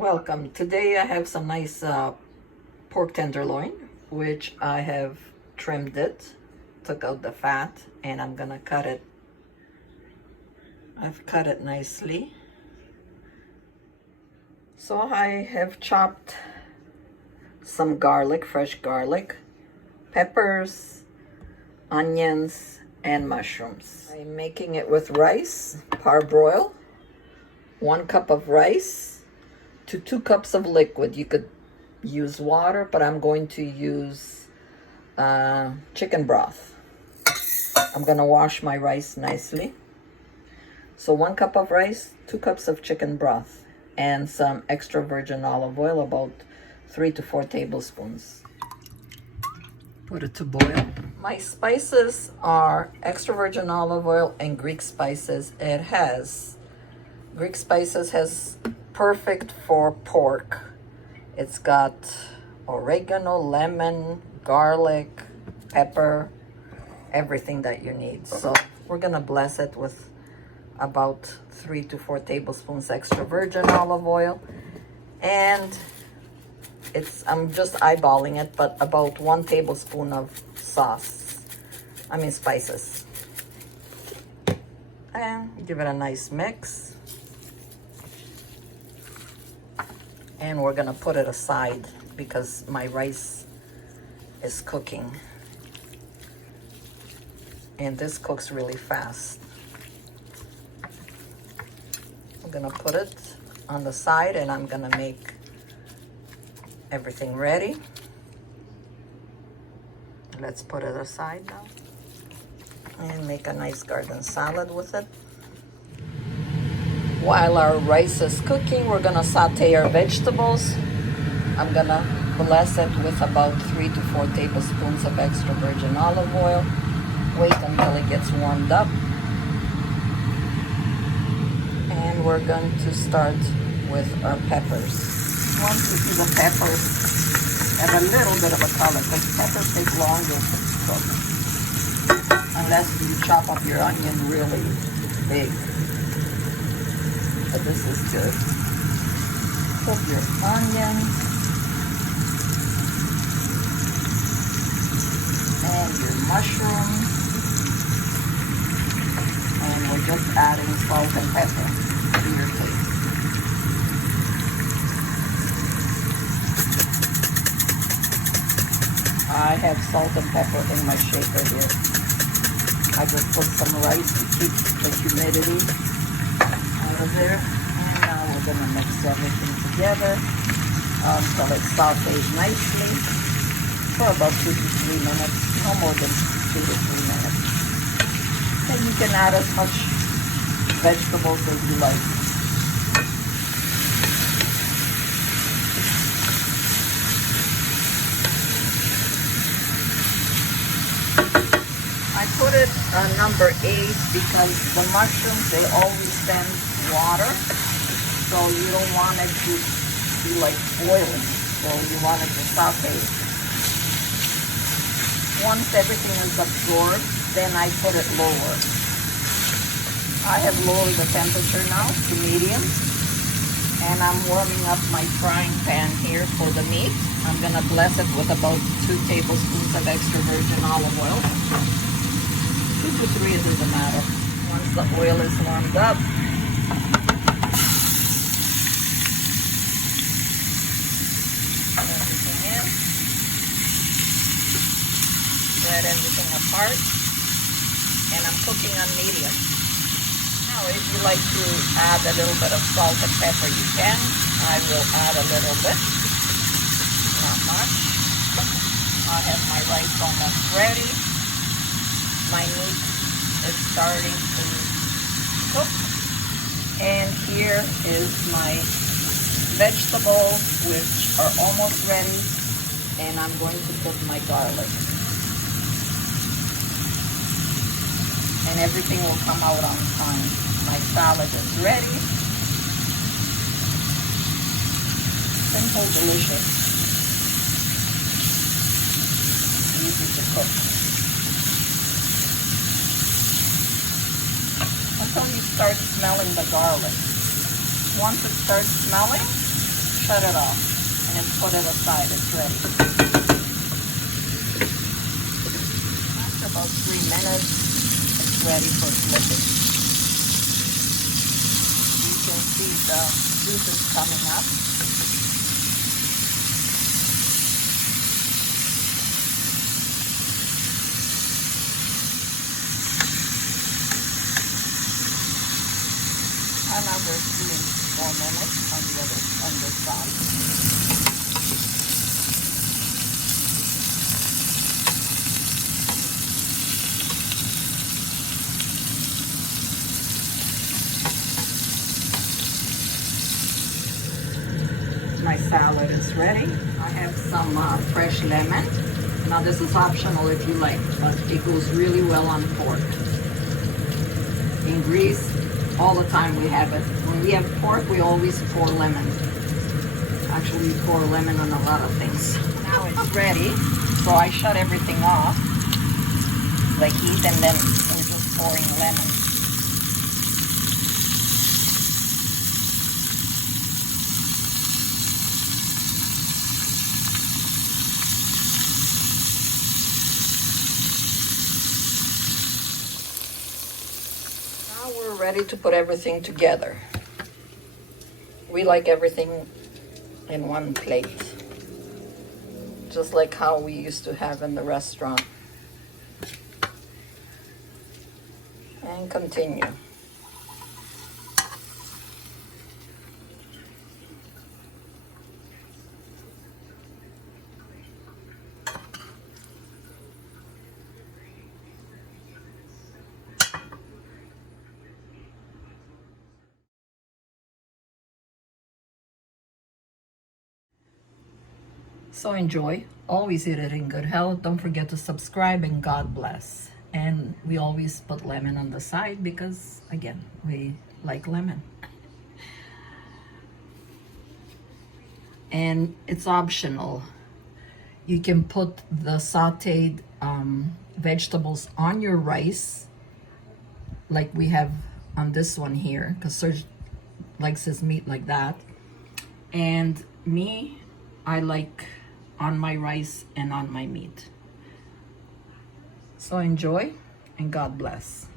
Welcome. Today I have some nice pork tenderloin, which I have trimmed it, took out the fat, and I'm gonna cut it. I've cut it nicely. So I have chopped some garlic, fresh garlic, peppers, onions, and mushrooms. I'm making it with rice, parboil, 1 cup of rice to 2 cups of liquid. You could use water, but I'm going to use chicken broth. I'm gonna wash my rice nicely. So 1 cup of rice, 2 cups of chicken broth, and some extra virgin olive oil, about 3 to 4 tablespoons. Put it to boil. My spices are extra virgin olive oil and Greek spices. Greek spices has perfect for pork. It's got oregano, lemon, garlic, pepper, everything that you need. So we're gonna bless it with about 3 to 4 tablespoons extra virgin olive oil, and I'm just eyeballing it, but about 1 tablespoon of spices, and give it a nice mix. And we're gonna put it aside because my rice is cooking. And this cooks really fast. I'm gonna put it on the side and I'm gonna make everything ready. Let's put it aside now and make a nice garden salad with it. While our rice is cooking, we're gonna saute our vegetables. I'm gonna bless it with about 3 to 4 tablespoons of extra virgin olive oil. Wait until it gets warmed up. And we're going to start with our peppers. Once you see the peppers have a little bit of a color, because peppers take longer to cook, unless you chop up your onion really big. But this is good. Put your onion and your mushrooms, and we're just adding salt and pepper to your taste. I have salt and pepper in my shaker here. I just put some rice to keep the humidity out of there. And now we're gonna mix everything together until it sautés nicely for about 2 to 3 minutes, no more than 2 to 3 minutes. And you can add as much vegetables as you like. I put it number 8 because the mushrooms, they always send water, so you don't want it to be like boiling, so you want it to saute. Once everything is absorbed, then I put it lower. I have lowered the temperature now to medium, and I'm warming up my frying pan here for the meat. I'm gonna bless it with about 2 tablespoons of extra virgin olive oil. 2 to 3, it doesn't matter. Once the oil is warmed up, everything in, spread everything apart, and I'm cooking on medium. Now, if you like to add a little bit of salt and pepper, you can. I will add a little bit, not much. I have my rice almost ready. My meat is starting to cook, and here is my vegetables, which are almost ready, and I'm going to put my garlic, and everything will come out on time. My salad is ready. Simple, delicious, easy to cook. Until you start smelling the garlic. Once it starts smelling, shut it off and then put it aside. It's ready. After about 3 minutes, it's ready for flipping. You can see the juices coming up. Another 3 more minutes on the side. My salad is ready. I have some fresh lemon. Now this is optional if you like, but it goes really well on pork. In Greece, all the time we have it. When we have pork, we always pour lemon. Actually, we pour lemon on a lot of things. Now it's ready, so I shut everything off, the heat, and then we're just pouring lemon. Now we're ready to put everything together. We like everything in one plate, just like how we used to have in the restaurant. And continue. So enjoy. Always eat it in good health. Don't forget to subscribe, and God bless. And we always put lemon on the side because, again, we like lemon. And it's optional. You can put the sauteed vegetables on your rice, like we have on this one here, because Serge likes his meat like that. And me, I like on my rice and on my meat. So enjoy, and God bless.